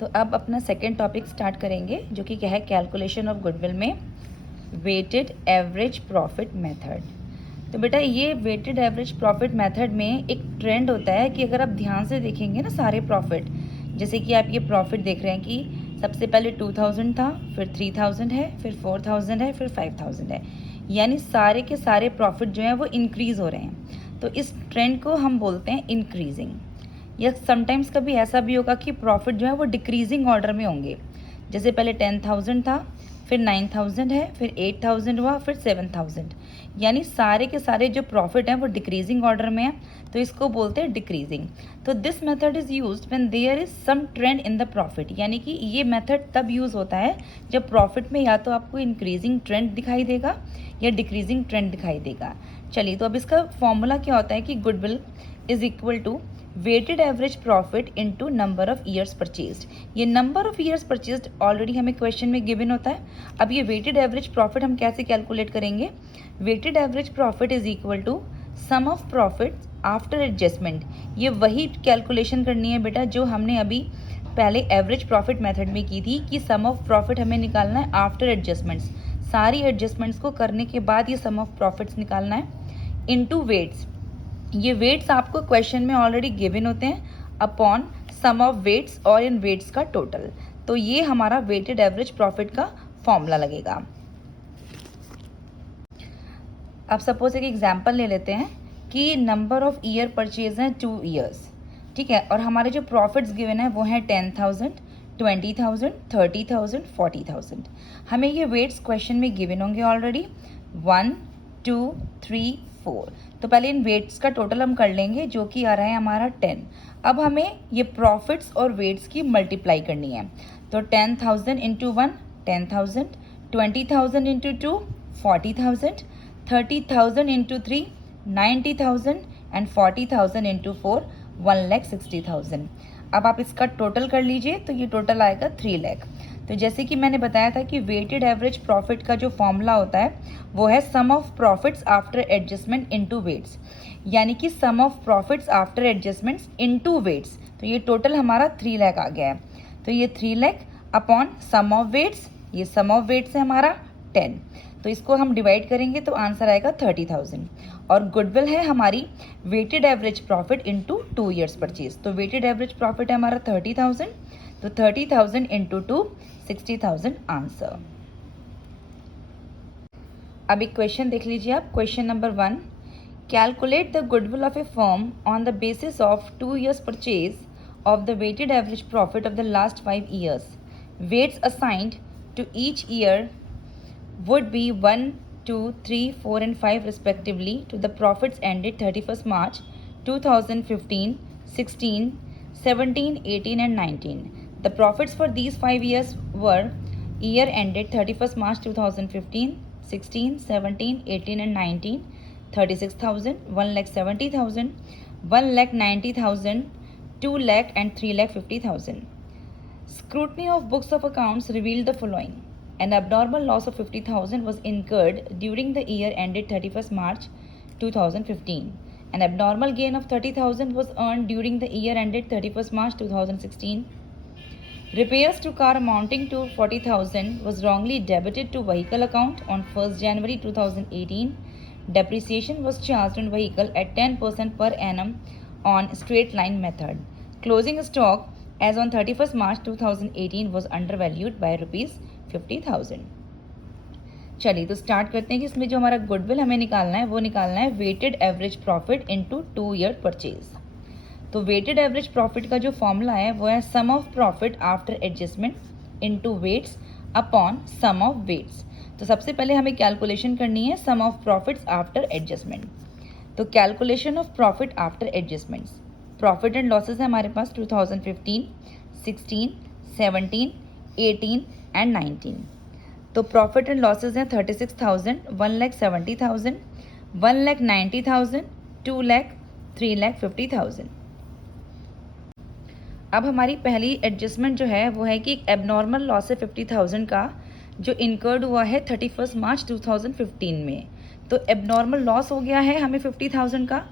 तो अब अपना सेकेंड टॉपिक स्टार्ट करेंगे जो कि क्या है, कैलकुलेशन ऑफ गुडविल में वेटेड एवरेज प्रॉफिट मेथड। तो बेटा ये वेटेड एवरेज प्रॉफिट मेथड में एक ट्रेंड होता है कि अगर आप ध्यान से देखेंगे ना सारे प्रॉफिट, जैसे कि आप ये प्रॉफिट देख रहे हैं कि सबसे पहले 2000 था, फिर 3000 है, फिर 4000 है, फिर 5000 है, यानी सारे के सारे प्रॉफिट जो हैं वो इंक्रीज़ हो रहे हैं। तो इस ट्रेंड को हम बोलते हैं इंक्रीजिंग। या समटाइम्स कभी ऐसा भी होगा कि प्रॉफिट जो है वो डिक्रीजिंग ऑर्डर में होंगे, जैसे पहले 10,000 था, फिर 9,000 है, फिर 8,000 हुआ, फिर 7,000, यानी सारे के सारे जो प्रॉफिट हैं वो डिक्रीजिंग ऑर्डर में है, तो इसको बोलते हैं डिक्रीजिंग। तो this method is used when there is some trend in the profit, यानी कि ये मेथड तब यूज़ होता है जब प्रॉफिट में या तो आपको इंक्रीजिंग ट्रेंड दिखाई देगा या डिक्रीजिंग ट्रेंड दिखाई देगा। चलिए, तो अब इसका फॉर्मूला क्या होता है कि goodwill is equal to weighted average profit into number of years purchased. ये number of years purchased already हमें क्वेश्चन में गिवन होता है। अब ये वेटेड एवरेज प्रॉफिट हम कैसे कैलकुलेट करेंगे? Weighted average profit is equal to sum of profit after adjustment. ये वही कैलकुलेशन करनी है बेटा जो हमने अभी पहले एवरेज प्रॉफिट मेथड में की थी कि सम ऑफ प्रॉफिट हमें निकालना है आफ्टर एडजस्टमेंट्स। सारी एडजस्टमेंट्स को करने के बाद ये सम ऑफ प्रॉफिट्स निकालना है इनटू वेट्स। ये वेट्स आपको क्वेश्चन में ऑलरेडी गिवन होते हैं अपॉन सम ऑफ वेट्स और इन वेट्स का टोटल। तो ये हमारा वेटेड एवरेज प्रॉफिट का फॉर्मूला लगेगा। अब सपोज एक एग्जांपल ले लेते हैं कि नंबर ऑफ ईयर परचेज हैं 2 ईयर्स, ठीक है, और हमारे जो प्रॉफिट्स गिवन है वो हैं 10,000, 20,000, 30,000, 40,000। हमें ये वेट्स क्वेश्चन में गिवन होंगे ऑलरेडी 1, 2, 3, 4। तो पहले इन वेट्स का टोटल हम कर लेंगे जो कि आ रहा है हमारा 10। अब हमें ये प्रॉफिट्स और वेट्स की मल्टीप्लाई करनी है। तो 10,000 into 1 10,000, 20,000 into 2 40,000, 30,000 into 3 90,000 and 40,000 into 4 1,60,000। अब आप इसका टोटल कर लीजिए तो ये टोटल आएगा 3 लाख। तो जैसे कि मैंने बताया था कि वेटेड एवरेज प्रॉफिट का जो फॉर्मूला होता है वो है sum of profits after adjustment into weights, यानी कि sum of profits after adjustments into weights. तो ये टोटल हमारा 3 लाख आ गया है। तो ये 3 lakh upon sum of weights, ये सम ऑफ वेट्स है हमारा 10, तो इसको हम डिवाइड करेंगे तो आंसर आएगा 30,000। और गुडविल है हमारी weighted average profit into 2 years purchase. तो वेटेड एवरेज प्रॉफिट है हमारा 30,000, तो 30,000 इंटू 2 60,000 आंसर। अब एक क्वेश्चन देख लीजिए आप, question number 1, calculate the goodwill of a firm on the basis of 2 years purchase of the weighted average profit of the last 5 years. Weights assigned to each year would be 1, 2, 3, 4 and 5 respectively to the profits ended 31st March 2015, 16, 17, 18 and 19. The profits for these 5 years were year ended 31st March 2015, 16, 17, 18 and 19, 36,000, 1,70,000, 1,90,000, 2 lakh and 3,50,000. Scrutiny of books of accounts revealed the following. An abnormal loss of 50,000 was incurred during the year ended 31st March 2015. An abnormal gain of 30,000 was earned during the year ended 31st March 2016. Repairs to car amounting to 40,000 was wrongly debited to vehicle account on 1st January 2018. Depreciation was charged on vehicle at 10% per annum on straight line method. Closing stock as on 31st March 2018 was undervalued by rupees 50,000। चलिए, तो start करते हैं कि इसमें जो हमारा goodwill हमें निकालना है वो निकालना है weighted average profit into 2 year purchase. तो वेटेड एवरेज प्रॉफिट का जो फॉर्मूला है वो है sum of profit after adjustment into weights upon sum of weights. तो सबसे पहले हमें कैलकुलेशन करनी है sum of profits after adjustment. तो calculation of profit after adjustments, profit and losses है हमारे पास 2015, 16, 17, 18 एंड 19। तो प्रॉफिट एंड लॉसेज हैं 36,000, 1,70,000, 1,90,000, 2 लाख, 3,50,000। अब हमारी पहली एडजस्टमेंट जो है वो है कि एक एबनॉर्मल लॉस है 50,000 का जो इनकर्ड हुआ है 31 मार्च 2015 में। तो एबनॉर्मल लॉस हो गया है हमें 50,000 का,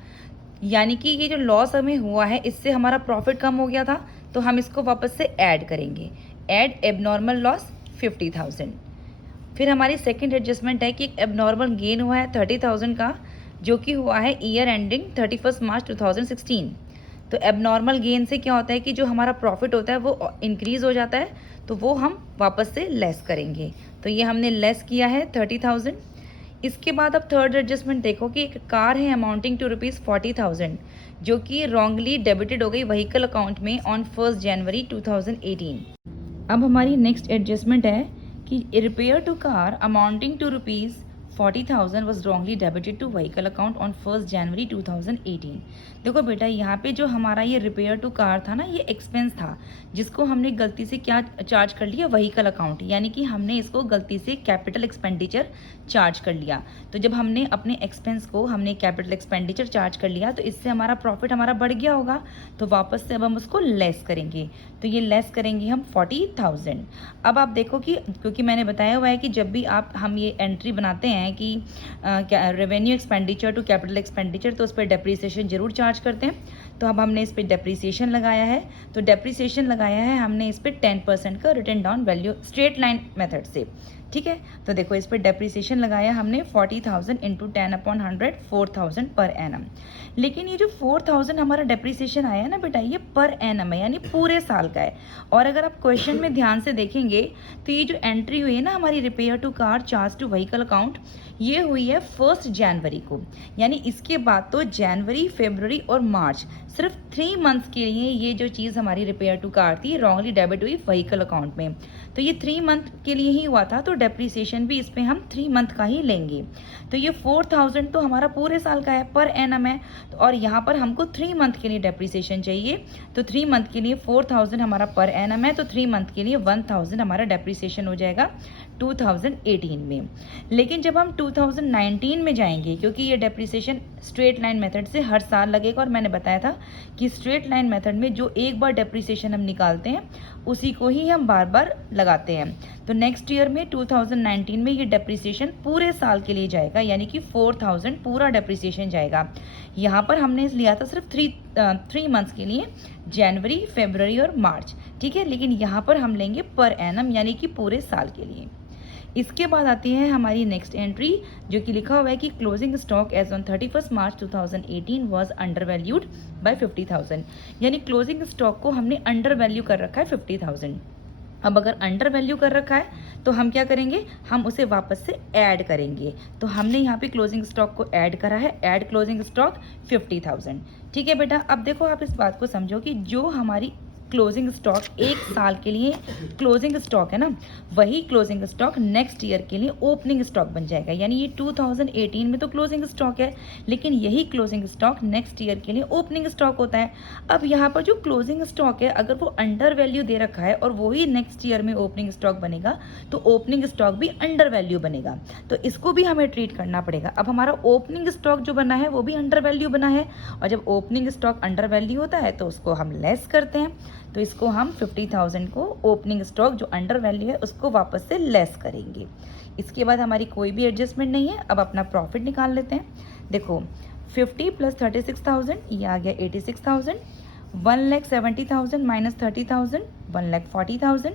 यानी कि ये जो लॉस हमें हुआ है इससे हमारा प्रॉफिट कम हो गया था, तो हम इसको वापस से ऐड करेंगे। Add abnormal loss 50,000। फिर हमारी सेकंड एडजस्टमेंट है कि एक एबनॉर्मल गेन हुआ है 30,000 का, जो कि हुआ है ईयर एंडिंग 31 मार्च 2016। तो एबनॉर्मल गेन से क्या होता है कि जो हमारा प्रॉफिट होता है वो इंक्रीज़ हो जाता है, तो वो हम वापस से लेस करेंगे। तो ये हमने लेस किया है 30,000। इसके बाद अब थर्ड एडजस्टमेंट देखो कि एक कार है अमाउंटिंग टू ₹40,000, जो कि रॉन्गली डेबिटेड हो गई व्हीकल अकाउंट में ऑन 1 जनवरी 2018। अब हमारी नेक्स्ट एडजस्टमेंट है कि repair to car amounting to ₹40,000 was wrongly debited to vehicle account on 1 January 2018। देखो बेटा, यहाँ पे जो हमारा ये रिपेयर टू कार था ना, ये एक्सपेंस था जिसको हमने गलती से क्या चार्ज कर लिया, व्हीकल अकाउंट, यानी कि हमने इसको गलती से कैपिटल एक्सपेंडिचर चार्ज कर लिया। तो जब हमने अपने एक्सपेंस को हमने कैपिटल एक्सपेंडिचर चार्ज कर लिया, तो इससे हमारा प्रॉफिट हमारा बढ़ गया होगा, तो वापस से अब हम उसको लेस करेंगे। तो ये लेस करेंगे हम 40,000। अब आप देखो कि क्योंकि मैंने बताया हुआ है कि जब भी हम ये एंट्री बनाते हैं कि revenue expenditure to capital expenditure, तो उस पर डेप्रीसिएशन जरूर चार्ज करते हैं। तो अब हमने इस पर डेप्रीसिएशन लगाया है, तो डेप्रीसिएशन लगाया है हमने इस पर 10% का return down value straight line method से। ठीक है, तो देखो इस पर डेप्रीसिएशन लगाया हमने 40,000 इंटू 10/100 4,000 पर एनम। लेकिन ये जो 4,000 हमारा डेप्रीसिएशन आया है ना बेटा, ये पर एनम है, यानी पूरे साल का है। और अगर आप क्वेश्चन में ध्यान से देखेंगे तो ये जो एंट्री हुई है ना हमारी repair to car charge to vehicle account, ये हुई है 1 जनवरी को। यानी इसके बाद तो जनवरी, फरवरी और मार्च, सिर्फ 3 मंथ्स के लिए ये जो चीज़ हमारी रिपेयर टू कार थी रॉन्गली डेबिट हुई व्हीकल अकाउंट में। तो ये 3 मंथ के लिए ही हुआ था, तो डेप्रीसिएशन भी इस पर हम 3 मंथ का ही लेंगे। तो ये 4,000 तो हमारा पूरे साल का है, पर एनम है। तो और यहाँ पर हमको 3 मंथ के लिए डेप्रीसिएशन चाहिए, तो 3 मंथ के लिए 4,000 हमारा पर एनम है, तो 3 मंथ के लिए 1,000 हमारा डेप्रीसिएशन हो जाएगा 2018 में। लेकिन जब हम 2019 में जाएंगे, क्योंकि ये डेप्रीसिएशन स्ट्रेट लाइन मेथड से हर साल लगेगा, और मैंने बताया था कि स्ट्रेट लाइन मेथड में जो एक बार डेप्रीसिएशन हम निकालते हैं उसी को ही हम बार बार लगाते हैं। तो नेक्स्ट ईयर में 2019 में ये डेप्रीसिएशन पूरे साल के लिए जाएगा, यानी कि 4,000 पूरा डेप्रीसिएशन जाएगा। यहाँ पर हमने लिया था सिर्फ 3 मंथ्स के लिए, जनवरी, फरवरी और मार्च। ठीक है, लेकिन यहाँ पर हम लेंगे पर एनम, यानी कि पूरे साल के लिए। इसके बाद आती है हमारी नेक्स्ट एंट्री, जो कि लिखा हुआ है कि closing stock as on 31 March 2018 was undervalued by 50,000। यानी क्लोजिंग स्टॉक को हमने अंडर वैल्यू कर रखा है 50,000। अब अगर अंडर वैल्यू कर रखा है तो हम क्या करेंगे, हम उसे वापस से ऐड करेंगे। तो हमने यहाँ पे क्लोजिंग स्टॉक को ऐड करा है, ऐड क्लोजिंग स्टॉक 50,000। ठीक है बेटा, अब देखो आप इस बात को समझो कि जो हमारी क्लोजिंग स्टॉक एक साल के लिए क्लोजिंग स्टॉक है ना, वही क्लोजिंग स्टॉक नेक्स्ट ईयर के लिए ओपनिंग स्टॉक बन जाएगा। यानी ये 2018 में तो क्लोजिंग स्टॉक है, लेकिन यही क्लोजिंग स्टॉक नेक्स्ट ईयर के लिए ओपनिंग स्टॉक होता है। अब यहाँ पर जो क्लोजिंग स्टॉक है, अगर वो अंडर वैल्यू दे रखा है और वही नेक्स्ट ईयर में ओपनिंग स्टॉक बनेगा, तो ओपनिंग स्टॉक भी अंडर वैल्यू बनेगा, तो इसको भी हमें ट्रीट करना पड़ेगा। अब हमारा ओपनिंग स्टॉक जो बना है वो भी अंडर वैल्यू बना है, और जब ओपनिंग स्टॉक अंडर वैल्यू होता है तो उसको हम लेस करते हैं। तो इसको हम 50,000 को ओपनिंग स्टॉक जो अंडर वैल्यू है उसको वापस से लेस करेंगे। इसके बाद हमारी कोई भी एडजस्टमेंट नहीं है। अब अपना प्रॉफिट निकाल लेते हैं। देखो 50 + 36,000, ये आ गया 86,000। 1,70,000 माइनस 30,000, 1,40,000।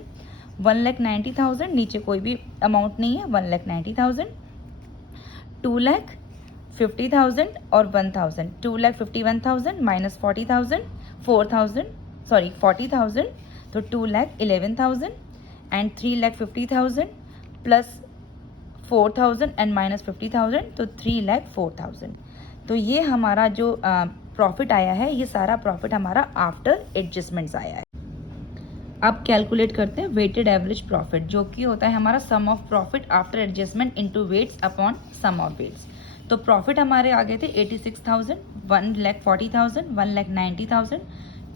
1,90,000, नीचे कोई भी अमाउंट नहीं है, 1,90,000। 2,50,000 और 1,000, 2,51,000 माइनस 40,000, 40,000, तो 2,11,000 एंड 3,50,000 प्लस 4,000 एंड माइनस 50,000, तो 3,04,000। तो ये हमारा जो प्रॉफिट आया है, ये सारा प्रॉफिट हमारा आफ्टर एडजस्टमेंट्स आया है। अब कैलकुलेट करते हैं वेटेड एवरेज प्रॉफिट, जो कि होता है हमारा sum of profit after adjustment into weights upon sum of weights. तो प्रॉफिट हमारे आ गए थे 86,000, 1,40,000, 1,90,000,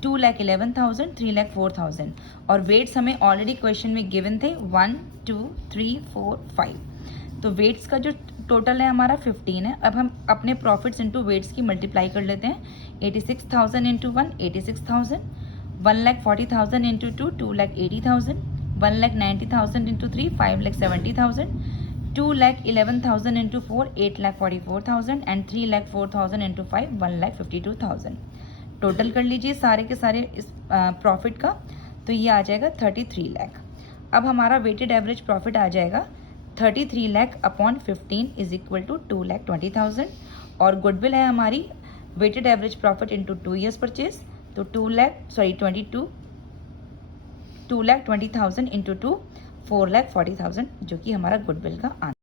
2,11,000, 3,04,000, और वेट्स हमें ऑलरेडी क्वेश्चन में गिवन थे 1, 2, 3, 4, 5। तो वेट्स का जो टोटल है हमारा 15 है। अब हम अपने प्रॉफिट्स इंटू वेट्स की मल्टीप्लाई कर लेते हैं। 86,000 into 1, 86,000, 1,40,000 into 2, 2,80,000, 1,90,000 into 3, 5,70,000, 2,11,000 into 4, 8,44,000 and 3,04,000 into 5, 1,52,000। Total कर लीजिए सारे के सारे इस प्रॉफिट का, तो ये आ जाएगा 33 लाख। अब हमारा वेटेड एवरेज प्रॉफिट आ जाएगा 33 lakh upon 15 is equal to 2,20,000। और गुडविल है हमारी weighted average profit into 2 years purchase, तो 2,20,000 इंटू 2, 4,40,000 जो कि हमारा गुडविल का आंसर।